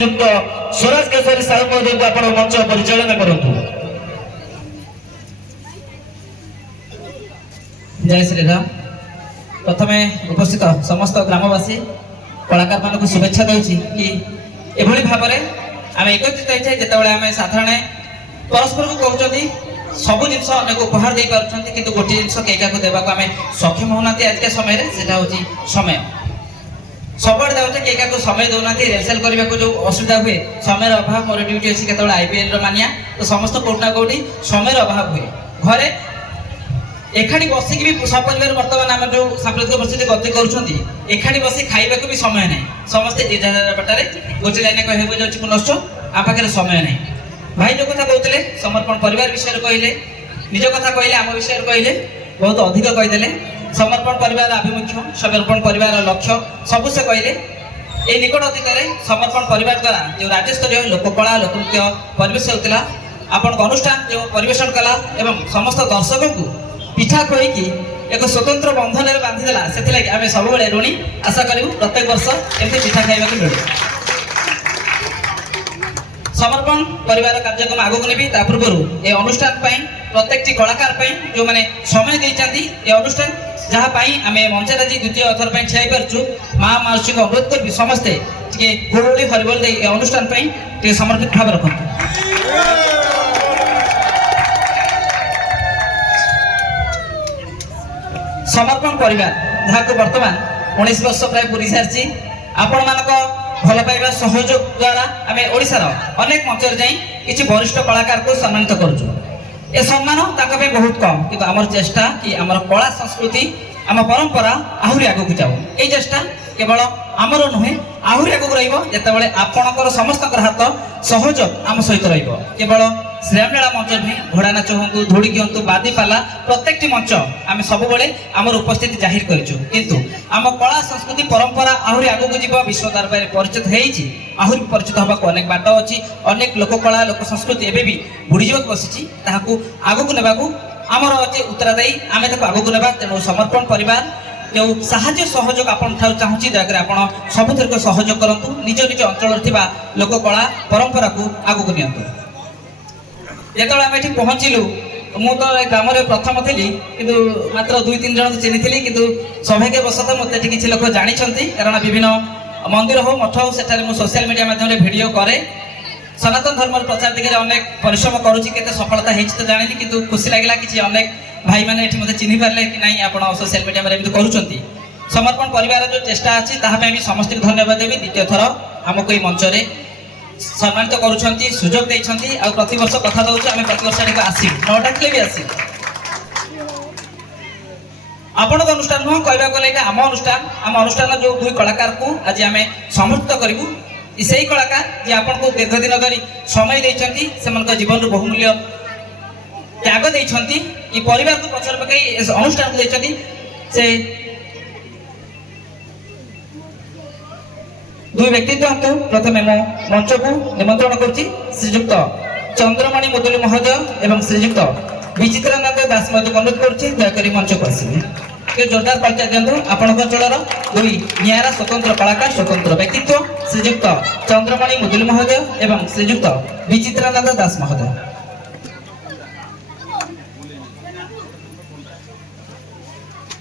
स्वराज केशरी साहू महोदय को आपण मंच परिचालन करंतु। जय श्री राम। प्रथमे उपस्थित समस्त ग्रामवासी कलाकार मान शुभेच्छा दूसरी कि एभली भाव में आम एकत्रित होते जितेबाला आम साधारण परस्पर को कहते सब जिन अनेक उपहार दे पार्टी कि गोटे जिन केका को देवा आम सक्षम होना आज के समय हूँ समय सब जाऊे केका को समय दौना रिहर्सल करने को जो असुविधा हुए समय अभाव मोर ड्यूटी अच्छी केत आईपीएल मानिया तो समस्त कौटना कौटी समय अभाव हुए घरे एखाड़ी बसिक भी सपर बर्तमान आम जो सांप्रतिक परिस्थिति गति करी बस खाइबा भी समय ना समस्ते बाटे गोटे लाइन कह पुनश्च आ पाखे समय ना भाई जो कथा कहते समर्पण परिवार विषय कहले निज कथा कहले आम विषय कहले बहुत अधिक कहीदे समर्पण परिवार आभिमुख्य समर्पण परिवार लक्ष्य सबू से कहले ये निकट अतीत समर्पण परिवार द्वारा जो राज्यस्तरीय लोककला लोकनृत्य परिवेश होता आपण अनुष्ठान जो परिवेशन कला एवं समस्त दर्शक को पिठा खुआई एक स्वतंत्र बंधन में बांधिदेला से आम सब ऋणी आशा करूँ प्रत्येक वर्ष एमती पिठा खाइबा मिले समर्पण परिवार कार्यक्रम आगक नेबी पूर्व ये अनुष्ठान प्रत्येक कलाकार जो मैंने समय देती ये अनुष्ठान जहाँपाई आम मंचर आज द्वितीय थर पर ठिया पार्चु माँ माउसी को अनुरोध करी समस्ते टे हुड़ी हरिबोल दे अनुष्ठान समर्पित भाव रखु। समर्पण परिवार जहाँ को बर्तमान 19 वर्ष प्राय पूरी सारी आपण मानक भल पाइबा सहयोग द्वारा आम ओडिशार अनेक मंचर जाई किछि वरिष्ठ कलाकार को सम्मानित करूँ ए सम्मान ताकि बहुत कम किंतु आमर चेष्टा कि आमर कला संस्कृति आम परंपरा आहरी आगक जाऊ ये चेष्टा केवल आमर नुहे आहरी आगक रतबे आपणकर समस्त हाथ सहयोग आम सहित केवल श्रीरामलीला मंच नुहे घोड़ा नाच हूँ धूड़ी हूँ बादीपाला प्रत्येक मंच आम सब आमर उपस्थिति जाहिर करूँ आम कला संस्कृति परंपरा आहरी आगक जीव विश्व दरबार परिचित होती आहरी परिचित होगा अनेक बाट अच्छी अनेक लोककला लोक संस्कृति एवं भी बुड़ी जावाक बसी आगक ने आमर अच्छे उत्तरदायी आम आगक ने तेणु समर्पण परिवार जो साहाय्य सहयोग आपन चाहूँगी दयाकर आप सबुथ सहयोग करूँ निज निज अंचल लोककला परंपरा को आगक नियंतु। जो आम ये पहुँचलु मु तो ग्राम प्रथम थी कि मात्र 2-3 जन चिन्ही कि सौभाग्यवशतः मत किसी लोक जानते कारण विभिन्न मंदिर हो मठ हो सेठारे मु सोशल मीडिया माध्यम भिडियो करे सनातन धर्म प्रचार दिगरे अनेक परिश्रम करुँची केते सफलता होती तो जानी कि खुशी लगे कि अनेक भाई मैंने मत चिन्ह पारे कि नहीं आप सोशल मीडिया में एमती करुँच समर्पण परिवार जो चेष्टा अच्छी ताकि समस्त धन्यवाद देवी द्वितीय थर आमको ये मंच सम्मानित करुँच सुजोग देती आ प्रत वर्ष कथा दूँ आम प्रत वर्ष आसू न डाकिले भी आसू आपण अनुष्ठान नुह कहवा गले आम अनुष्ठान जो 2 कलाकार को आज आम समर्पित करूँ से कलाकार जी आपन को दीर्घ दिन धरी समय देती से जीवन बहुमूल्य त्याग देती कि परिवार को पछर पकई अनुष्ठान को देती से 2 व्यक्तित्व हमको प्रथम मो मंच को निमंत्रण करुच्ची श्रीजुक्त चंद्रमणि मुदुली महोदय एवं श्रीजुक्त विचित्रानंद दास महोदय को अनुरोध करुच्ची दयाकोरी मंच को आसवे के जोरदार परिचय दिंतु आपण अंचल 2 निरा स्वतंत्र कलाकार स्वतंत्र व्यक्तित्व श्रीजुक्त चंद्रमणि मुदुली महोदय एवं श्रीजुक्त विचित्रानंद दास महोदय।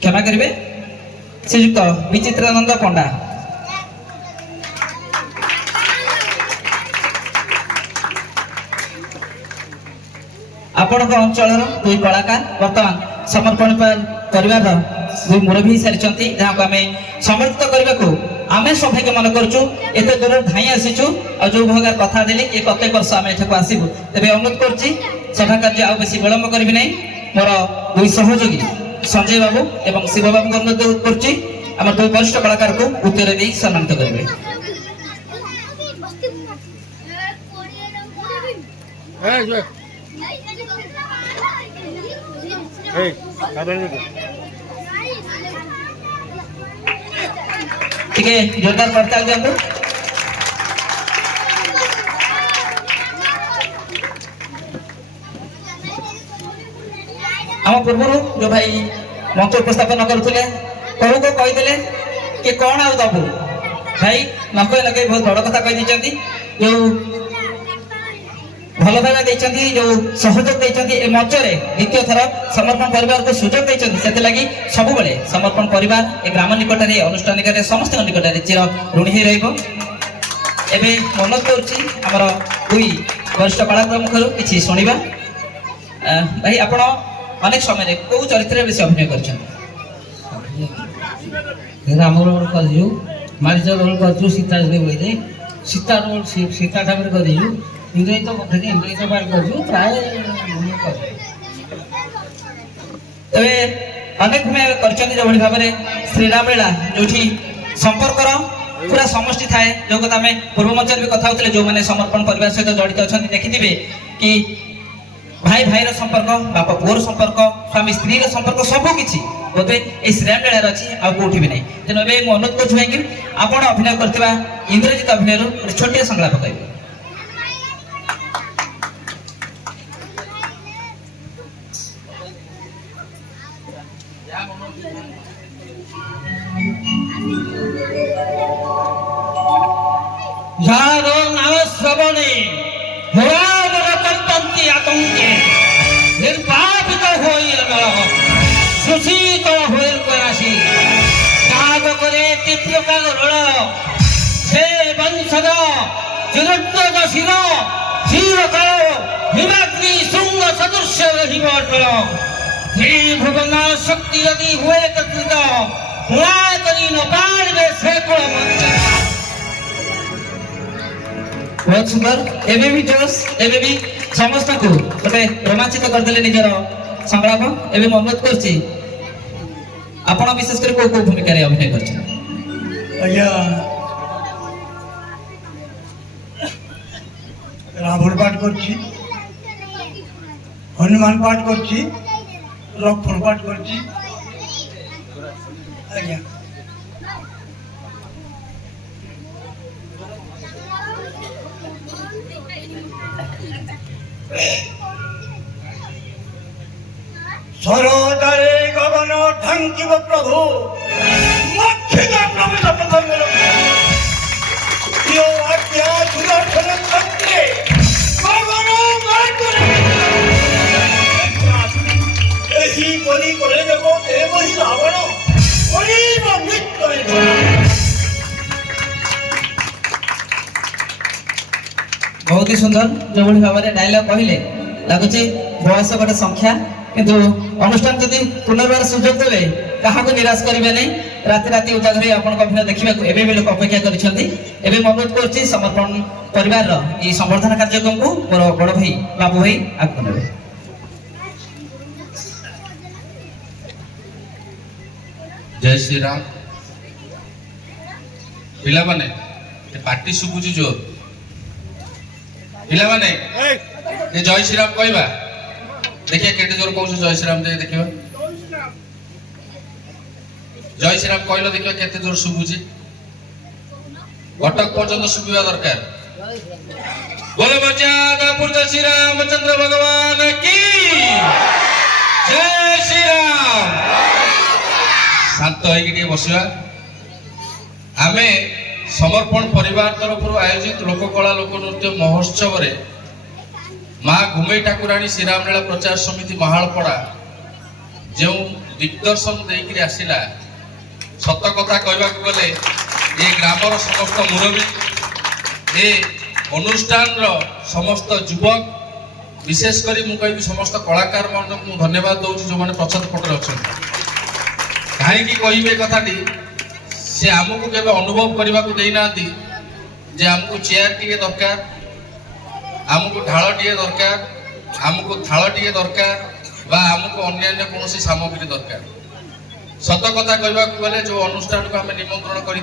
क्षमा करेंगे श्रीजुक्त विचित्रानंद पंडा आपण अंचल 2 कलाकार बर्तमान समर्पण परिवार 2 मुरबी सारी जहाँ को आम समर्पित करने को आम सौभाग्य मन करूँ एत दूर धाई आसीचु और जो भाग कथा देली कि प्रत्येक वर्ष आम एठाक आसबू तेज अनुरोध करुच्ची सभा कार्य आ बेसी विलम्ब करी ना मोर 2 सहयोगी संजय बाबू एवं शिव बाबू को अनुरोध करुच्ची आम 2 वरिष्ठ कलाकार को उत्तर दे सम्मानित करेंगे। ठीक है जोरदार पड़ता दिखाते आम पूर्व जो भाई मंच उपस्थापन करुले कहू कहीदे कि कौन आबू भाई नक लगे बहुत बड़ कथा कही जो भल पाइबा देइचंती जो सहयोग देइचंती ए मंचरे द्वितीय थर समर्पण परिवार को सुजोग देइचंती सेते लागि सब बेले समर्पण परिवार ए ग्राम निकटरे अनुष्ठानिक समस्त निकटरे चिर ऋणी ही रहइबो। एबे मनोज करछि हमर दुई वरिष्ठ कलाकार मुखरु किछि सुनिबा। भाई आपण अनेक समय को चरित्र बेसी अभिनय करछन? राम रोल करू, मारीच रोल करू, सीता जी बोले सीता रोल सीता ठाकुर करू, इंद्रजित मध्य इंद्रजित बार करू, प्राय तबे अनेक भूमिका करछन जो भाव में श्रीराम लीला जोठी संपर्क पूरा समष्टि थाए जो कथा आम पूर्व मंचर भी कथा होते जो मैंने समर्पण परिवार सहित जड़ित अच्छा देखिथे कि भाई भाईर संपर्क बापा पुअर संपर्क स्वामी स्त्री संपर्क सबू किसी बोधे ये श्रीराम लीला अच्छी आउ कौटी भी नहीं तेणु ए अनुरोध करें आपण अभिनय करथिबा इंद्रजित अभिनय गोटे छोटिया संगला पकाइबे। यारो नाम श्रवणे भवानरतंती आतंके निर्पापित होई नरह सुशीत होई करासी काग करे तीव्र काग रण से वंशद चिरत्तग शिर क्षीर काल हिमाग्नि शुंग सदृश्य रहिबटल श्री भगवान शक्ति यदि हुए तत्वित हुआ करी न पारवे से कुल मंत्र। बहुत सुंदर एबे भी जोश एबे भी समस्त को गोटे रोमांचित करदेले निजर संलाप। एबे मैं अनुरोध करछि आपण विशेष कर को भूमिका रे अभिनय करछन? आज्ञा रावण पाठ करछि, हनुमान पाठ करछि, लक्ष्मण पाठ करछि। आज्ञा सरोदरे गगन ढंकिव प्रभु मक्षित प्रभु सपथंग यो आज्ञा सुदर्शन चक्रे गगन मार्गरे एही बलि करे देव देवही रावण करिब मृत्यु। बहुत ही सुंदर जो भाव में डायलॉग कहले लगुच बयस गोटे संख्या किंतु अनुष्ठान जदि पुनर्बार सुजोग देवे क्या निराश करेंगे नहीं राति राति उजागर आपण अभिनय देखा एवं भी लोक अपेक्षा कर अनुरोध कर समर्पण परिवार ये संवर्धन कार्यक्रम को मोर बड़ भाई बाबू भाई आगे ने। जय श्री राम। पिला माने पार्टी सुबुची जोर पिला माने ये जय श्री राम कहबा देखिए केटे जोर कहू जय श्री राम देखिबा जय श्री राम कहलो देखिबा केते जोर सुबुची कटक पर्यंत सुबिवा दरकार। बोले मर्यादा पुरुष श्री रामचंद्र भगवान की जय श्री राम। शांत होइके बसिबा। आमे समर्पण परिवार तरफ आयोजित लोककला लोक नृत्य महोत्सव रे माँ घुमई ठाकुराणी श्रीराम लीला प्रचार समिति महालपड़ा जो दिग्दर्शन देकर आसला सत कथा कहवाक गले ये ग्रामर समस्त मुरबी ए अनुष्ठान समस्त युवक विशेषकर मुझे समस्त कलाकार मान धन्यवाद दूसरी जो मैंने प्रचार पटे अच्छा कहीं कहे कथाटी से आमको केवे अनुभव करने को देना जे आमको चेयर टी दरकार आमको ढाल टी दरकार आमको थाल टी दरकार आमको अन्य कौन सामग्री दरकार। सत कथा कहवा गले जो अनुष्ठान को आम निमंत्रण कर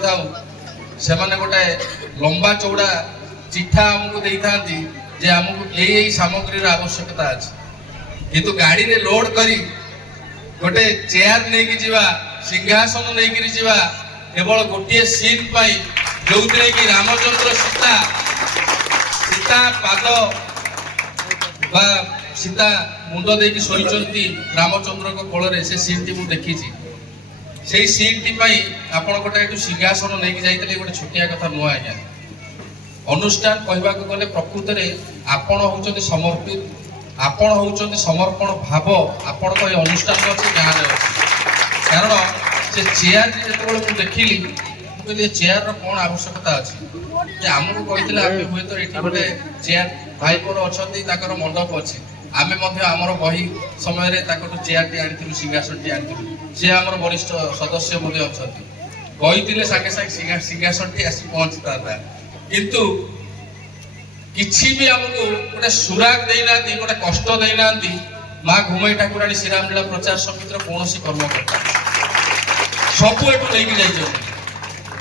गोटे लंबा चौड़ा चिठा आमको दे था जे आमको यही सामग्री आवश्यकता अच्छे किंतु गाड़ी रे लोड करी गोटे चेयर नहीं कि सिंहासन नहीं कि केवल गोटे सीट पाई जो कि रामचंद्र सीता सीता पाद बा सीता मुंड देकी शोचती रामचंद्र को कोल से सीट मुझे देखी से सीट पाई आपण गोटे सिंहासन नहीं कि गोटे छोटिया कथा नुह आज्ञा ଅନୁଷ୍ଠାନ କହିବାକୁ ଗଲେ ପ୍ରକୃତରେ ଆପଣ ହେଉଛନ୍ତି ସମର୍ପିତ, ଆପଣ ହେଉଛନ୍ତି ସମର୍ପଣ ଭାବ ଆପଣଙ୍କ ଏ ଅନୁଷ୍ଠାନରେ ଅଛି, ଗାଁରେ ଅଛି। କାରଣ ସେ ଚେୟାରଟି ଯେତେବେଳେ ମୁଁ ଦେଖିଲି ମୁଁ କହିଲି ଏ ଚେୟାରର କ'ଣ ଆବଶ୍ୟକତା ଅଛି, ଯେ ଆମକୁ କହିଥିଲେ ଆମେ ହୁଏତ ଏଠି ଗୋଟେ ଚେୟାର ଭାଇ ମୋର ଅଛନ୍ତି ତାଙ୍କର ମଣ୍ଡପ ଅଛି, ଆମେ ମଧ୍ୟ ଆମର ବହି ସମୟରେ ତାଙ୍କଠୁ ଚେୟାରଟି ଆଣିଥିଲୁ, ସିଂହାସନଟି ଆଣିଥିଲୁ, ସେ ଆମର ବରିଷ୍ଠ ସଦସ୍ୟ ମଧ୍ୟ ଅଛନ୍ତି, କହିଥିଲେ ସାଙ୍ଗେ ସାଙ୍ଗେ ସିଂହାସନଟି ଆସି ପହଞ୍ଚିଥାନ୍ତା। କିନ୍ତୁ କିଛି ବି ଆମକୁ ଗୋଟେ ସୁରାଗ ଦେଇନାହାନ୍ତି, ଗୋଟେ କଷ୍ଟ ଦେଇନାହାନ୍ତି ମା ଘୁମେଇ ଠାକୁରାଣୀ ଶ୍ରୀରାମଲୀଳା ପ୍ରଚାର ସମିତିର କୌଣସି କର୍ମକର୍ତ୍ତା। ସବୁ ଏଠୁ ନେଇକି ଯାଇଛନ୍ତି।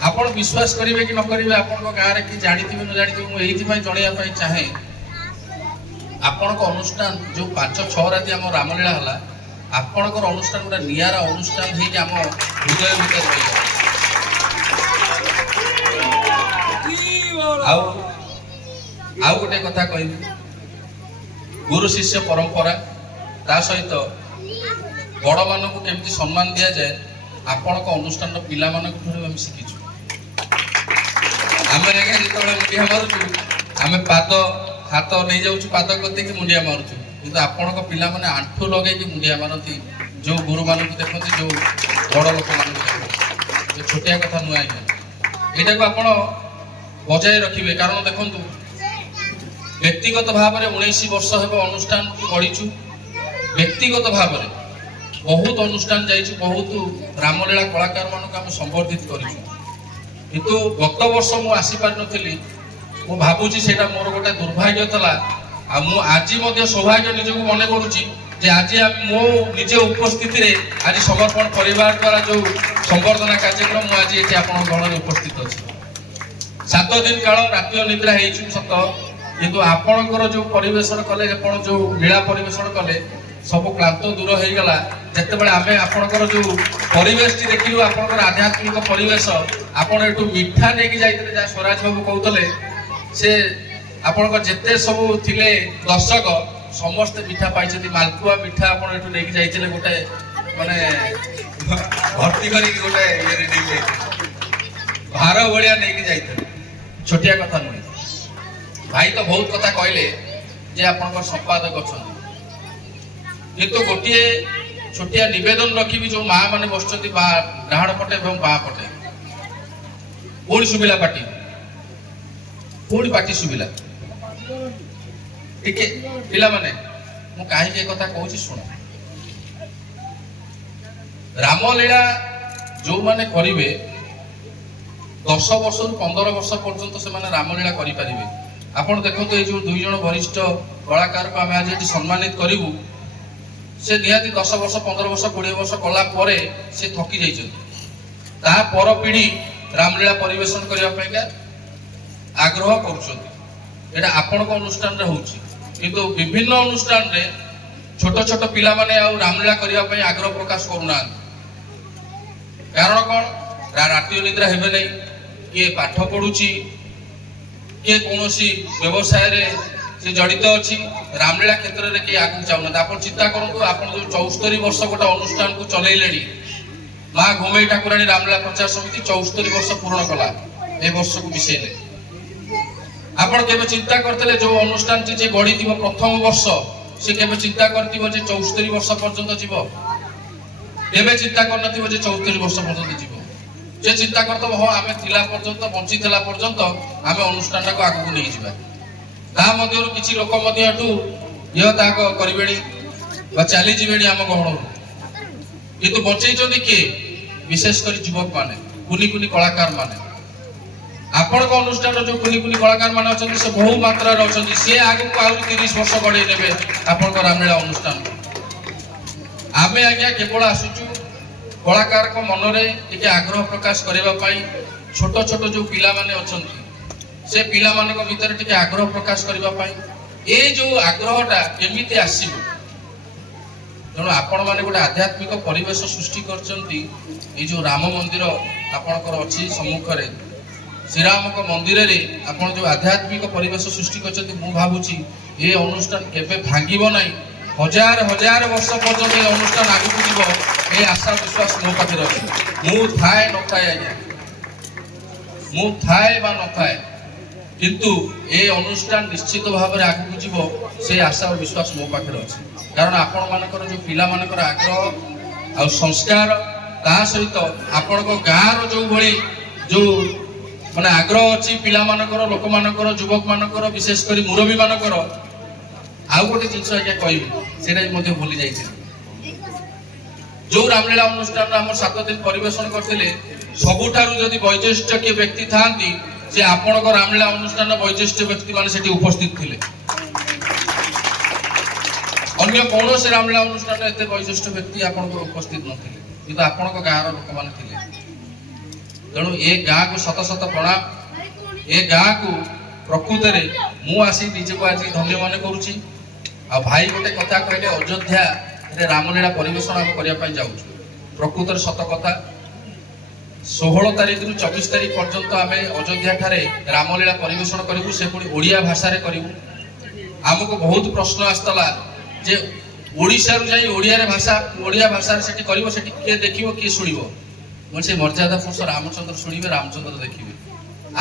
ଆପଣ ବିଶ୍ୱାସ କରିବେ କି ନ କରିବେ, ଆପଣଙ୍କ ଗାଁରେ କି ଜାଣିଥିବେ ନ ଜାଣିଥିବେ, ମୁଁ ଏଇଥିପାଇଁ ଜଣେଇବା ପାଇଁ ଚାହେଁ ଆପଣଙ୍କ ଅନୁଷ୍ଠାନ ଯୋଉ 5-6 ରାତି ଆମ ରାମଲୀଳା ହେଲା, ଆପଣଙ୍କର ଅନୁଷ୍ଠାନ ଗୋଟେ ନିଆରା ଅନୁଷ୍ଠାନ ହେଇକି ଆମ ହୃଦୟ ଭିତରେ ରହିବ। ଆଉ ଗୋଟେ କଥା କହିବି, ଗୁରୁ ଶିଷ୍ୟ ପରମ୍ପରା ତା ସହିତ ବଡ଼ମାନଙ୍କୁ କେମିତି ସମ୍ମାନ ଦିଆଯାଏ ଆପଣଙ୍କ ଅନୁଷ୍ଠାନର ପିଲାମାନଙ୍କ ଠାରୁ ଆମେ ଶିଖିଛୁ। ଆମେ ଆଜ୍ଞା ଯେତେବେଳେ ମୁଣ୍ଡିଆ ମାରୁଛୁ ଆମେ ପାଦ ହାତ ନେଇଯାଉଛୁ, ପାଦ କତିକି ମୁଣ୍ଡିଆ ମାରୁଛୁ, କିନ୍ତୁ ଆପଣଙ୍କ ପିଲାମାନେ ଆଣ୍ଠୁ ଲଗେଇକି ମୁଣ୍ଡିଆ ମାରନ୍ତି ଯୋଉ ଗୁରୁମାନଙ୍କୁ ଦେଖନ୍ତି, ଯୋଉ ବଡ଼ ଲୋକମାନଙ୍କୁ ଦେଖନ୍ତି। ଏ ଛୋଟିଆ କଥା ନୁହେଁ ଆଜ୍ଞା, ଏଇଟାକୁ ଆପଣ ବଜାୟ ରଖିବେ। କାରଣ ଦେଖନ୍ତୁ ବ୍ୟକ୍ତିଗତ ଭାବରେ 19 ବର୍ଷ ହେବ ଅନୁଷ୍ଠାନକୁ ଗଢ଼ିଛୁ, ବ୍ୟକ୍ତିଗତ ଭାବରେ ବହୁତ ଅନୁଷ୍ଠାନ ଯାଇଛୁ, ବହୁତ ରାମଲୀଳା କଳାକାରମାନଙ୍କୁ ଆମେ ସମ୍ବର୍ଦ୍ଧିତ କରିଛୁ, କିନ୍ତୁ ଗତ ବର୍ଷ ମୁଁ ଆସିପାରିନଥିଲି। ମୁଁ ଭାବୁଛି ସେଇଟା ମୋର ଗୋଟେ ଦୁର୍ଭାଗ୍ୟ ଥିଲା, ଆଉ ମୁଁ ଆଜି ମଧ୍ୟ ସୌଭାଗ୍ୟ ନିଜକୁ ମନେ କରୁଛି ଯେ ଆଜି ମୋ ନିଜ ଉପସ୍ଥିତିରେ ଆଜି ସମର୍ପଣ ପରିବାର ଦ୍ୱାରା ଯୋଉ ସମ୍ବର୍ଦ୍ଧନା କାର୍ଯ୍ୟକ୍ରମ ମୁଁ ଆଜି ଏଠି ଆପଣଙ୍କ ଗଣରେ ଉପସ୍ଥିତ ଅଛି। 7 ଦିନ କାଳ ରାତି ଅନିଦ୍ରା ହେଇଛୁ ସତ, କିନ୍ତୁ ଆପଣଙ୍କର ଯୋଉ ପରିବେଷଣ କଲେ, ଆପଣ ଯୋଉ ଲୀଳା ପରିବେଷଣ କଲେ, ସବୁ କ୍ଳାନ୍ତ ଦୂର ହେଇଗଲା ଯେତେବେଳେ ଆମେ ଆପଣଙ୍କର ଯୋଉ ପରିବେଶଟି ଦେଖିଲୁ, ଆପଣଙ୍କର ଆଧ୍ୟାତ୍ମିକ ପରିବେଶ। ଆପଣ ଏଠୁ ମିଠା ନେଇକି ଯାଇଥିଲେ, ଯାହା ସ୍ୱରାଜ ବାବୁ କହୁଥିଲେ, ସେ ଆପଣଙ୍କ ଯେତେ ସବୁ ଥିଲେ ଦର୍ଶକ ସମସ୍ତେ ମିଠା ପାଇଛନ୍ତି। ମାଲପୁଆ ମିଠା ଆପଣ ଏଠୁ ନେଇକି ଯାଇଥିଲେ, ଗୋଟେ ମାନେ ଭର୍ତ୍ତି କରିକି ଗୋଟେ ଇଏରେ ନେଇକି ଯାଇଥିଲେ, ଭାର ଭଳିଆ ନେଇକି ଯାଇଥିଲେ। ଛୋଟିଆ କଥା ନୁହେଁ। ଭାଇ ତ ବହୁତ କଥା କହିଲେ ଯେ ଆପଣଙ୍କର ସମ୍ପାଦକ ଅଛନ୍ତି, କିନ୍ତୁ ଗୋଟିଏ ଛୋଟିଆ ନିବେଦନ ରଖିବି, ଯୋଉ ମା ମାନେ ବସୁଛନ୍ତି ଡାହାଣ ପଟେ ଏବଂ ବାଁ ପଟେ, ପୁଣି ଶୁଭିଲା ପାଟି, ପୁଣି ପାଟି ଶୁଭିଲା ଟିକେ। ପିଲାମାନେ ମୁଁ କାହିଁକି ଏ କଥା କହୁଛି ଶୁଣ, ରାମଲୀଳା ଯୋଉମାନେ କରିବେ 10 ବର୍ଷରୁ 15 ବର୍ଷ ପର୍ଯ୍ୟନ୍ତ ସେମାନେ ରାମଲୀଳା କରିପାରିବେ। ଆପଣ ଦେଖନ୍ତୁ ଏଇ ଯୋଉ 2 ଜଣ ବରିଷ୍ଠ କଳାକାରକୁ ଆମେ ଆଜି ଏଠି ସମ୍ମାନିତ କରିବୁ, ସେ ନିହାତି 10 ବର୍ଷ 15 ବର୍ଷ 20 ବର୍ଷ କଲା ପରେ ସେ ଥକି ଯାଇଛନ୍ତି। ତା ପର ପିଢ଼ି ରାମଲୀଳା ପରିବେଷଣ କରିବା ପାଇଁକା ଆଗ୍ରହ କରୁଛନ୍ତି। ଏଇଟା ଆପଣଙ୍କ ଅନୁଷ୍ଠାନରେ ହଉଛି, କିନ୍ତୁ ବିଭିନ୍ନ ଅନୁଷ୍ଠାନରେ ଛୋଟ ଛୋଟ ପିଲାମାନେ ଆଉ ରାମଲୀଳା କରିବା ପାଇଁ ଆଗ୍ରହ ପ୍ରକାଶ କରୁନାହାନ୍ତି। କାରଣ କ'ଣ? ରାତି ଅନିଦ୍ରା ହେବେ ନାହିଁ, କିଏ ପାଠ ପଢୁଛି, କିଏ କୌଣସି ବ୍ୟବସାୟରେ ସେ ଜଡ଼ିତ ଅଛି, ରାମଲୀଳା କ୍ଷେତ୍ରରେ କିଏ ଆଗକୁ ଚାହୁଁନାହାନ୍ତି। ଆପଣ ଚିନ୍ତା କରନ୍ତୁ, ଆପଣ ଯୋଉ 74 ବର୍ଷ ଗୋଟେ ଅନୁଷ୍ଠାନକୁ ଚଲେଇଲେଣି, ମା ଘୁମେଇ ଠାକୁରାଣୀ ରାମଲୀଳା ପ୍ରଚାର ସମିତି 74 ବର୍ଷ ପୂରଣ କଲା, ଏ ବର୍ଷକୁ ମିଶେଇଲେ। ଆପଣ କେବେ ଚିନ୍ତା କରିଥିଲେ ଯୋଉ ଅନୁଷ୍ଠାନଟି ଯେ ଗଢ଼ିଥିବ ପ୍ରଥମ ବର୍ଷ, ସେ କେବେ ଚିନ୍ତା କରିଥିବ ଯେ 74 ବର୍ଷ ପର୍ଯ୍ୟନ୍ତ ଯିବ? କେବେ ଚିନ୍ତା କରିନଥିବ ଯେ 74 ବର୍ଷ ପର୍ଯ୍ୟନ୍ତ ଯିବ। ସେ ଚିନ୍ତା କରିଥିବ ହଁ ଆମେ ଥିଲା ପର୍ଯ୍ୟନ୍ତ, ବଞ୍ଚିଥିଲା ପର୍ଯ୍ୟନ୍ତ ଆମେ ଅନୁଷ୍ଠାନଟାକୁ ଆଗକୁ ନେଇଯିବା। ତା ମଧ୍ୟରୁ କିଛି ଲୋକ ମଧ୍ୟ ଏଠୁ ଦେହତ୍ୟାଗ କରିବେଣି ବା ଚାଲିଯିବେଣି ଆମ ଗହଣରୁ, କିନ୍ତୁ ବଞ୍ଚେଇଛନ୍ତି କିଏ? ବିଶେଷ କରି ଯୁବକ ମାନେ, କୁନି କୁନି କଳାକାର ମାନେ। ଆପଣଙ୍କ ଅନୁଷ୍ଠାନର ଯୋଉ କୁନି କୁନି କଳାକାର ମାନେ ଅଛନ୍ତି, ସେ ବହୁ ମାତ୍ରାରେ ଅଛନ୍ତି, ସେ ଆଗକୁ ଆହୁରି 30 ବର୍ଷ ଗଢ଼େଇ ନେବେ ଆପଣଙ୍କ ରାମଲୀଳା ଅନୁଷ୍ଠାନ। ଆମେ ଆଜ୍ଞା କେବଳ ଆସୁଛୁ କଳାକାରଙ୍କ ମନରେ ଟିକେ ଆଗ୍ରହ ପ୍ରକାଶ କରିବା ପାଇଁ। ଛୋଟ ଛୋଟ ଯୋଉ ପିଲାମାନେ ଅଛନ୍ତି, ସେ ପିଲାମାନଙ୍କ ଭିତରେ ଟିକେ ଆଗ୍ରହ ପ୍ରକାଶ କରିବା ପାଇଁ। ଏଇ ଯୋଉ ଆଗ୍ରହଟା କେମିତି ଆସିବ? ତେଣୁ ଆପଣମାନେ ଗୋଟେ ଆଧ୍ୟାତ୍ମିକ ପରିବେଶ ସୃଷ୍ଟି କରିଛନ୍ତି। ଏଇ ଯୋଉ ରାମ ମନ୍ଦିର ଆପଣଙ୍କର ଅଛି ସମ୍ମୁଖରେ, ଶ୍ରୀରାମଙ୍କ ମନ୍ଦିରରେ ଆପଣ ଯୋଉ ଆଧ୍ୟାତ୍ମିକ ପରିବେଶ ସୃଷ୍ଟି କରିଛନ୍ତି, ମୁଁ ଭାବୁଛି ଏ ଅନୁଷ୍ଠାନ କେବେ ଭାଙ୍ଗିବ ନାହିଁ। ହଜାର ହଜାର ବର୍ଷ ପର୍ଯ୍ୟନ୍ତ ଏ ଅନୁଷ୍ଠାନ ଆଗକୁ ଯିବ, ଏ ଆଶା ବିଶ୍ୱାସ ମୋ ପାଖରେ ଅଛି। ମୁଁ ଥାଏ ନଥାଏ ଆଜ୍ଞା, ମୁଁ ଥାଏ ବା ନଥାଏ, কিন্তু ଏ ଅନୁଷ୍ଠାନ ନିଶ୍ଚିତ ଭାବରେ ଆଗକୁ ଯିବ ସେ ଆଶା ଓ ବିଶ୍ୱାସ ମୋ ପାଖରେ ଅଛି। କାରଣ ଆପଣମାନଙ୍କର ଯେଉଁ ପିଲାମାନଙ୍କର ଆଗ୍ରହ ଆଉ ସଂସ୍କାର ତା ସହିତ ଆପଣଙ୍କ ଗାଁର ଯେଉଁଭଳି ଯେଉଁ ମାନେ ଆଗ୍ରହ ଅଛି ପିଲାମାନଙ୍କର, ଲୋକମାନଙ୍କର, ଯୁବକମାନଙ୍କର, ବିଶେଷ କରି ମୁରବୀମାନଙ୍କର। ଆଉ ଗୋଟେ ଜିନିଷ ଆଜ୍ଞା କହିବି, ସେଇଟା ବି ମଧ୍ୟ ଭୁଲି ଯାଇଥିଲି। ଯେଉଁ ରାମଲୀଳା ଅନୁଷ୍ଠାନରେ ଆମର 7 ଦିନ ପରିବେଷଣ କରିଥିଲେ, ସବୁଠାରୁ ଯଦି ବୈଶିଷ୍ଟ୍ୟ କିଏ ବ୍ୟକ୍ତି ଥାଆନ୍ତି ସେ ଆପଣଙ୍କ ରାମଲୀଳା ଅନୁଷ୍ଠାନର ବୈଶିଷ୍ଟ୍ୟ ବ୍ୟକ୍ତି ମାନେ ସେଠି ଉପସ୍ଥିତ ଥିଲେ। ଅନ୍ୟ କୌଣସି ରାମଲୀଳା ଅନୁଷ୍ଠାନରେ ଏତେ ବୈଶିଷ୍ଟ୍ୟ ବ୍ୟକ୍ତି ଆପଣଙ୍କର ଉପସ୍ଥିତ ନଥିଲେ, କିନ୍ତୁ ଆପଣଙ୍କ ଗାଁର ଲୋକମାନେ ଥିଲେ। ତେଣୁ ଏ ଗାଁକୁ ଶତ ଶତ ପ୍ରଣାମ। ଏ ଗାଁକୁ ପ୍ରକୃତରେ ମୁଁ ଆସି ନିଜକୁ ଆଜି ଧନ୍ୟ ମନେ କରୁଛି। ଆଉ ଭାଇ ଗୋଟେ କଥା କହିଲେ, ଅଯୋଧ୍ୟାରେ ରାମଲୀଳା ପରିବେଷଣ ଆମେ କରିବା ପାଇଁ ଯାଉଛୁ। ପ୍ରକୃତରେ ସତ କଥା। 16 ତାରିଖରୁ 24 ତାରିଖ ପର୍ଯ୍ୟନ୍ତ ଆମେ ଅଯୋଧ୍ୟା ଠାରେ ରାମଲୀଳା ପରିବେଷଣ କରିବୁ, ସେ ପୁଣି ଓଡ଼ିଆ ଭାଷାରେ କରିବୁ। ଆମକୁ ବହୁତ ପ୍ରଶ୍ନ ଆସିଥିଲା ଯେ ଓଡ଼ିଶାରୁ ଯାଇ ଓଡ଼ିଆ ଭାଷାରେ ସେଠି କରିବ, ସେଠି କିଏ ଦେଖିବ, କିଏ ଶୁଣିବ? ମୁଁ ସେ ମର୍ଯ୍ୟାଦା ପୁରୁଷ ରାମଚନ୍ଦ୍ର ଶୁଣିବେ, ରାମଚନ୍ଦ୍ର ଦେଖିବେ।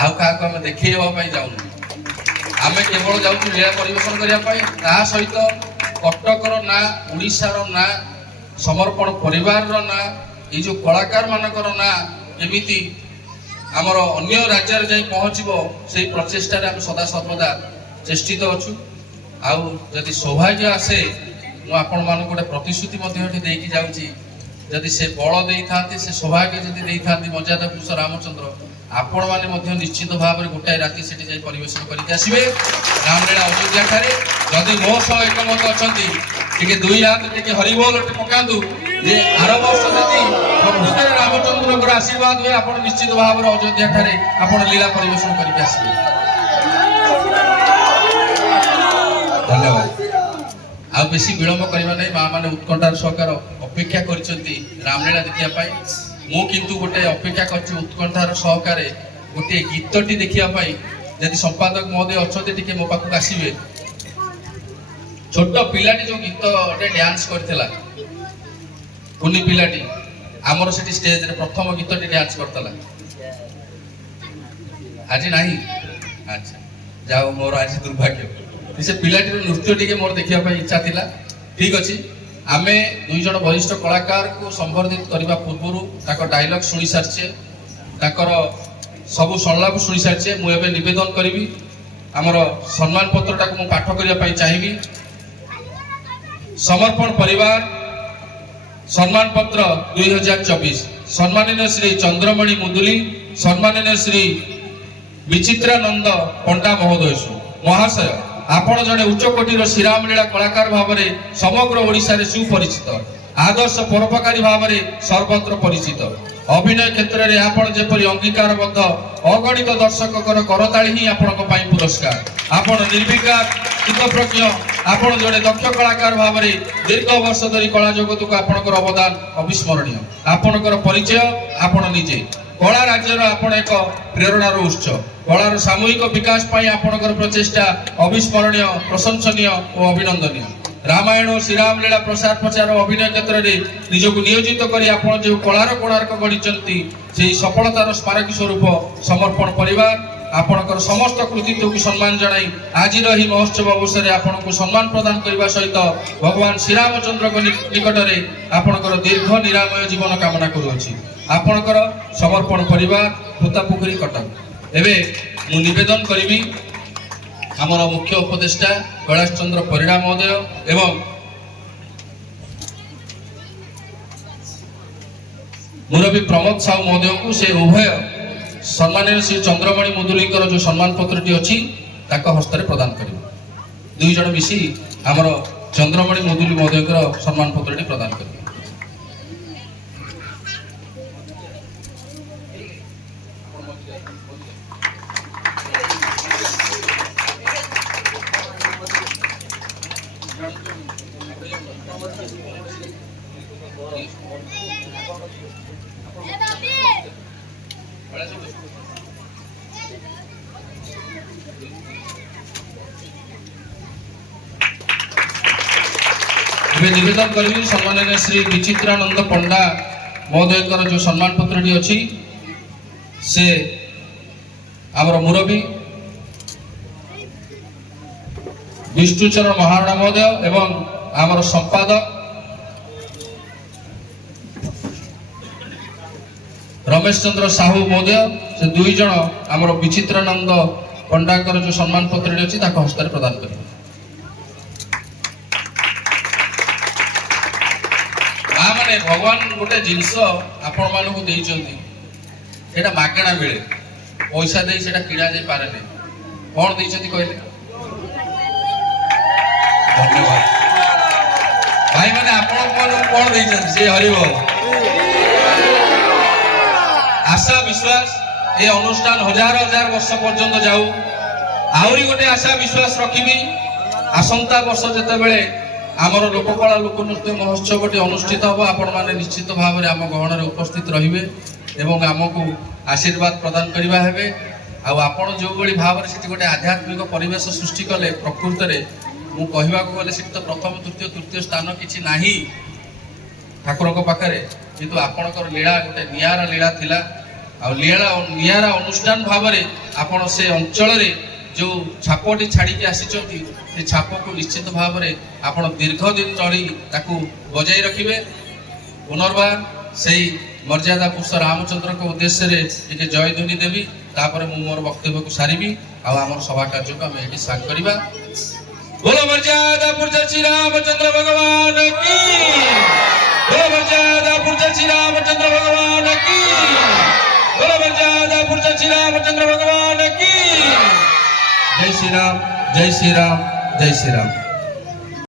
ଆଉ କାହାକୁ ଆମେ ଦେଖେଇ ହେବା ପାଇଁ ଯାଉନୁ। ଆମେ କେବଳ ଯାଉଛୁ ଲୀଳା ପରିବେଷଣ କରିବା ପାଇଁ। ତା ସହିତ କଟକର ନାଁ, ଓଡ଼ିଶାର ନାଁ, ସମର୍ପଣ ପରିବାରର ନାଁ, ଏଇ ଯେଉଁ କଳାକାର ମାନଙ୍କର ନାଁ କେମିତି ଆମର ଅନ୍ୟ ରାଜ୍ୟରେ ଯାଇ ପହଞ୍ଚିବ, ସେଇ ପ୍ରଚେଷ୍ଟାରେ ଆମେ ସଦା ସର୍ବଦା ଚେଷ୍ଟିତ ଅଛୁ। ଆଉ ଯଦି ସୌଭାଗ୍ୟ ଆସେ, ମୁଁ ଆପଣମାନଙ୍କୁ ଗୋଟେ ପ୍ରତିଶ୍ରୁତି ମଧ୍ୟ ଏଠି ଦେଇକି ଯାଉଛି, ଯଦି ସେ ବଳ ଦେଇଥାନ୍ତି, ସେ ସୌଭାଗ୍ୟ ଯଦି ଦେଇଥାନ୍ତି ମର୍ଯ୍ୟାଦା ପୁରୁଷ ରାମଚନ୍ଦ୍ର, ଆପଣମାନେ ମଧ୍ୟ ନିଶ୍ଚିତ ଭାବରେ ଗୋଟାଏ ରାତି ସେଠି ଯାଇ ପରିବେଷଣ କରିକି ଆସିବେ ରାମଲୀଳା ଅଯୋଧ୍ୟା ଠାରେ। ଯଦି ମୋ ସହ ଏକମତ ଅଛନ୍ତି, ଟିକେ 2 ହାତ ଟିକେ ହରିବୋଲ ପକାନ୍ତୁ ଯେ ଆର ବର୍ଷ ଯଦି ପ୍ରକୃତରେ ରାମଚନ୍ଦ୍ରଙ୍କର ଆଶୀର୍ବାଦ ହୁଏ, ଆପଣ ନିଶ୍ଚିତ ଭାବରେ ଅଯୋଧ୍ୟା ଠାରେ ଆପଣ ଲୀଳା ପରିବେଷଣ କରିକି ଆସିବେ। ଧନ୍ୟବାଦ। ଆଉ ବେଶୀ ବିଳମ୍ବ କରିବା ନାହିଁ। ମା ମାନେ ଉତ୍କଣ୍ଠାର ସହକାର ଅପେକ୍ଷା କରିଛନ୍ତି ରାମଲୀଳା ଦେଖିବା ପାଇଁ। ମୁଁ କିନ୍ତୁ ଗୋଟେ ଅପେକ୍ଷା କରିଛି ଉତ୍କଣ୍ଠାର ସହକାରେ ଗୋଟିଏ ଗୀତଟି ଦେଖିବା ପାଇଁ। ଯଦି ସମ୍ପାଦକ ମହୋଦୟ ଅଛନ୍ତି, ଟିକେ ମୋ ପାଖକୁ ଆସିବେ। ଛୋଟ ପିଲାଟି ଯୋଉ ଗୀତଟେ ଡ୍ୟାନ୍ସ କରିଥିଲା, କୁନି ପିଲାଟି ଆମର ସେଠି ଷ୍ଟେଜରେ ପ୍ରଥମ ଗୀତଟି ଡ୍ୟାନ୍ସ କରିଥିଲା। ଆଜି ନାହିଁ? ଆଚ୍ଛା, ଯାଉ, ମୋର ଆଜି ଦୁର୍ଭାଗ୍ୟ। ସେ ପିଲାଟିର ନୃତ୍ୟ ଟିକେ ମୋର ଦେଖିବା ପାଇଁ ଇଚ୍ଛା ଥିଲା। ଠିକ୍ ଅଛି, ଆମେ 2 ଜଣ ବରିଷ୍ଠ କଳାକାରକୁ ସମ୍ବର୍ଦ୍ଧିତ କରିବା ପୂର୍ବରୁ ତାଙ୍କ ଡାଇଲଗ ଶୁଣି ସାରିଛେ, ତାଙ୍କର ସବୁ ସଂଳାପ ଶୁଣି ସାରିଛେ। ମୁଁ ଏବେ ନିବେଦନ କରିବି, ଆମର ସମ୍ମାନ ପତ୍ରଟାକୁ ମୁଁ ପାଠ କରିବା ପାଇଁ ଚାହିଁବି। ସମର୍ପଣ ପରିବାର ସମ୍ମାନ ପତ୍ର 2024, ସମ୍ମାନନୀୟ ଶ୍ରୀ ଚନ୍ଦ୍ରମଣି ମୁଦୁଲି, ସମ୍ମାନନୀୟ ଶ୍ରୀ ବିଚିତ୍ରାନନ୍ଦ ପଣ୍ଡା ମହାଶୟ, ଆପଣ ଜଣେ ଉଚ୍ଚ କୋଟିର ଶ୍ରୀରାମ ଲୀଳା କଳାକାର ଭାବରେ ସମଗ୍ର ଓଡ଼ିଶାରେ ସୁପରିଚିତ, ଆଦର୍ଶ ପରୋପକାରୀ ଭାବରେ ସର୍ବତ୍ର ପରିଚିତ। ଅଭିନୟ କ୍ଷେତ୍ରରେ ଆପଣ ଯେପରି ଅଙ୍ଗୀକାରବଦ୍ଧ, ଅଗଣିତ ଦର୍ଶକଙ୍କର କରତାଳି ହିଁ ଆପଣଙ୍କ ପାଇଁ ପୁରସ୍କାର। ଆପଣ ନିର୍ବିକାର, ଚିତ୍ତପ୍ରଜ୍ଞ, ଆପଣ ଜଣେ ଦକ୍ଷ କଳାକାର ଭାବରେ ଦୀର୍ଘ ବର୍ଷ ଧରି କଳା ଜଗତକୁ ଆପଣଙ୍କର ଅବଦାନ ଅବିସ୍ମରଣୀୟ। ଆପଣଙ୍କର ପରିଚୟ ଆପଣ ନିଜେ। କଳା ରାଜ୍ୟର ଆପଣ ଏକ ପ୍ରେରଣାର ଉତ୍ସ। କଳାର ସାମୂହିକ ବିକାଶ ପାଇଁ ଆପଣଙ୍କର ପ୍ରଚେଷ୍ଟା ଅବିସ୍ମରଣୀୟ, ପ୍ରଶଂସନୀୟ ଓ ଅଭିନନ୍ଦନୀୟ। ରାମାୟଣ ଓ ଶ୍ରୀରାମ ଲୀଳା ପ୍ରସାର ପ୍ରଚାର ଅଭିନୟ କ୍ଷେତ୍ରରେ ନିଜକୁ ନିୟୋଜିତ କରି ଆପଣ ଯେଉଁ କଳାର କୋଣାର୍କ ଗଢ଼ିଛନ୍ତି, ସେହି ସଫଳତାର ସ୍ମାରକୀ ସ୍ୱରୂପ ସମର୍ପଣ ପରିବାର ଆପଣଙ୍କର ସମସ୍ତ କୃତିତ୍ୱକୁ ସମ୍ମାନ ଜଣାଇ ଆଜିର ଏହି ମହୋତ୍ସବ ଅବସରରେ ଆପଣଙ୍କୁ ସମ୍ମାନ ପ୍ରଦାନ କରିବା ସହିତ ଭଗବାନ ଶ୍ରୀରାମଚନ୍ଦ୍ରଙ୍କ ନିକଟରେ ଆପଣଙ୍କର ଦୀର୍ଘ ନିରାମୟ ଜୀବନ କାମନା କରୁଅଛି। ଆପଣଙ୍କର ସମର୍ପଣ ପରିବାର, ପୋତାପୋଖରୀ, କଟକ। ଏବେ ମୁଁ ନିବେଦନ କରିବି ଆମର ମୁଖ୍ୟ ଉପଦେଷ୍ଟା କୈଳାସ ଚନ୍ଦ୍ର ପରିଡ଼ା ମହୋଦୟ ଏବଂ ମୁରବୀ ପ୍ରମୋଦ ସାହୁ ମହୋଦୟଙ୍କୁ ସେ ଉଭୟ ସମ୍ମାନୀୟ ଶ୍ରୀ ଚନ୍ଦ୍ରମଣି ମୁଦୁଲିଙ୍କର ଯେଉଁ ସମ୍ମାନ ପତ୍ରଟି ଅଛି ତାଙ୍କ ହସ୍ତରେ ପ୍ରଦାନ କରିବେ। 2 ଜଣ ମିଶି ଆମର ଚନ୍ଦ୍ରମଣି ମୁଦୁଲି ମହୋଦୟଙ୍କର ସମ୍ମାନ ପତ୍ରଟି ପ୍ରଦାନ କରିବେ। ଏବେ ନିବେଦନ କରିବି ସମ୍ମାନନୀୟ ଶ୍ରୀ ବିଚିତ୍ରାନନ୍ଦ ପଣ୍ଡା ମହୋଦୟଙ୍କର ଯେଉଁ ସମ୍ମାନ ପତ୍ରଟି ଅଛି, ସେ ଆମର ମୁରବୀ ବିଷ୍ଣୁଚରଣ ମହାରଣା ମହୋଦୟ ଏବଂ ଆମର ସମ୍ପାଦକ ରମେଶ ଚନ୍ଦ୍ର ସାହୁ ମହୋଦୟ, ସେ ଦୁଇ ଜଣ ଆମର ବିଚିତ୍ରାନନ୍ଦ ପଣ୍ଡାଙ୍କର ଯୋଉ ସମ୍ମାନ ପତ୍ରଟି ଅଛି ତାକୁ ହସ୍ତରେ ପ୍ରଦାନ କରିବେ। ମାନେ ଭଗବାନ ଗୋଟେ ଜିନିଷ ଆପଣ ମାନଙ୍କୁ ଦେଇଛନ୍ତି, ସେଇଟା ମାଗଣା ମିଳେ, ପଇସା ଦେଇ ସେଇଟା କିଣା ଯାଇ ପାରେନି। କଣ ଦେଇଛନ୍ତି କହିଲେ? ଧନ୍ୟବାଦ ଭାଇ ମାନେ ଆପଣ ମାନଙ୍କୁ କଣ ଦେଇଛନ୍ତି? ସେ ହରିବୋଲ। ଆଶା ବିଶ୍ୱାସ ଏ ଅନୁଷ୍ଠାନ ହଜାର ହଜାର ବର୍ଷ ପର୍ଯ୍ୟନ୍ତ ଯାଉ। ଆହୁରି ଗୋଟେ ଆଶା ବିଶ୍ୱାସ ରଖିବି, ଆସନ୍ତା ବର୍ଷ ଯେତେବେଳେ ଆମର ଲୋକକଳା ଲୋକନୃତ୍ୟ ମହୋତ୍ସବଟି ଅନୁଷ୍ଠିତ ହେବ, ଆପଣମାନେ ନିଶ୍ଚିତ ଭାବରେ ଆମ ଗହଣରେ ଉପସ୍ଥିତ ରହିବେ ଏବଂ ଆମକୁ ଆଶୀର୍ବାଦ ପ୍ରଦାନ କରିବା ହେବେ। ଆଉ ଆପଣ ଯେଉଁଭଳି ଭାବରେ ସେଠି ଗୋଟେ ଆଧ୍ୟାତ୍ମିକ ପରିବେଶ ସୃଷ୍ଟି କଲେ, ପ୍ରକୃତରେ ମୁଁ କହିବାକୁ ଗଲେ ସେଠି ତ ପ୍ରଥମ ଦ୍ୱିତୀୟ ତୃତୀୟ ସ୍ଥାନ କିଛି ନାହିଁ ଠାକୁରଙ୍କ ପାଖରେ, କିନ୍ତୁ ଆପଣଙ୍କର ଲୀଳା ଗୋଟେ ନିଆରା ଲୀଳା ଥିଲା। ଆଉ ନିଆରା ଅନୁଷ୍ଠାନ ଭାବରେ ଆପଣ ସେ ଅଞ୍ଚଳରେ ଯେଉଁ ଛାପଟି ଛାଡ଼ିକି ଆସିଛନ୍ତି, ସେ ଛାପକୁ ନିଶ୍ଚିତ ଭାବରେ ଆପଣ ଦୀର୍ଘ ଦିନ ଧରି ତାକୁ ବଜାଇ ରଖିବେ। ପୁନର୍ବାର ସେଇ ମର୍ଯ୍ୟାଦା ପୁରୁଷ ରାମଚନ୍ଦ୍ରଙ୍କ ଉଦ୍ଦେଶ୍ୟରେ ଟିକେ ଜୟଧ୍ୱନି ଦେବି, ତାପରେ ମୁଁ ମୋର ବକ୍ତବ୍ୟକୁ ସାରିବି ଆଉ ଆମର ସଭା କାର୍ଯ୍ୟକୁ ଆମେ ଏଠି ସାଙ୍ଗ କରିବା। बोलो मर्यादा पुरुष श्री रामचंद्र भगवान की, बोलो मर्यादा पुरुष श्री रामचंद्र भगवान की, बोलो मर्यादा पुरुष श्री रामचंद्र भगवान की। जय श्री राम, जय श्री राम, जय श्री राम।